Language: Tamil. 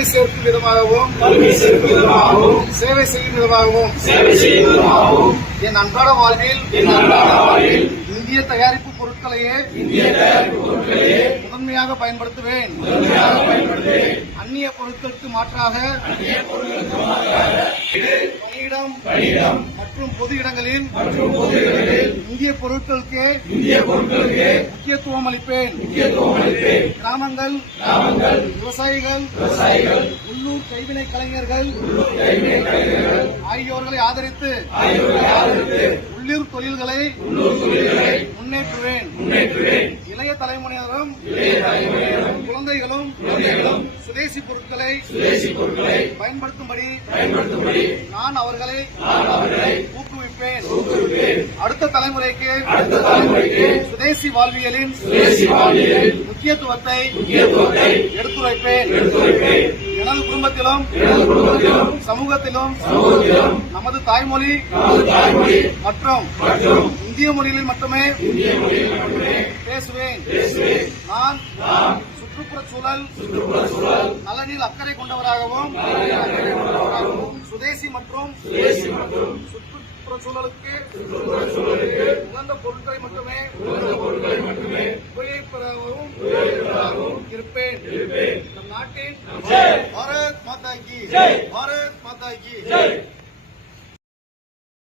வலிமை சேர்க்கும் விதமாகவும் சேவை செய்யும் விதமாகவும் என் அன்றாட வாழ்வில் இந்திய தயாரிப்பு பொருட்களையே முதன்மையாக பயன்படுத்துவேன். அந்நிய பொருட்களுக்கு மாற்றாக பணியிடம் மற்றும் பொது இடங்களில் இந்திய பொருட்களுக்கு முக்கியத்துவம் அளிப்பேன். கிராமங்கள், விவசாயிகள், உள்ளூர் கைவினை கலைஞர்கள் ஆகியோர்களை ஆதரித்து உள்ளூர் தொழில்களை முன்னேற்றுவேன். இளைய தலைமுறையினரும் குழந்தைகளும் சுதேசி பொருட்களை பயன்படுத்தும்படி நான் அவர்களை ஊக்குவிப்பேன். அடுத்த தலைமுறைக்கு சுதேசி வாழ்வியலின் முக்கியத்துவத்தை எடுத்துரைப்பேன். எனது குடும்பத்திலும் சமூகத்திலும் நமது தாய்மொழி மற்றும் இந்திய மொழியில் மட்டுமே பேசுவேன். நான் சுற்றுப்புறச்சூழல் நலனில் அக்கறை கொண்டவராகவும் சுதேசி மற்றும் சுற்றுப்புறச்சூழலுக்கு உகந்த பொருட்களை மட்டுமே உபயோகிப்பதாகவும் இருப்பேன். நம் நாட்டின் பாரத் மாதா கி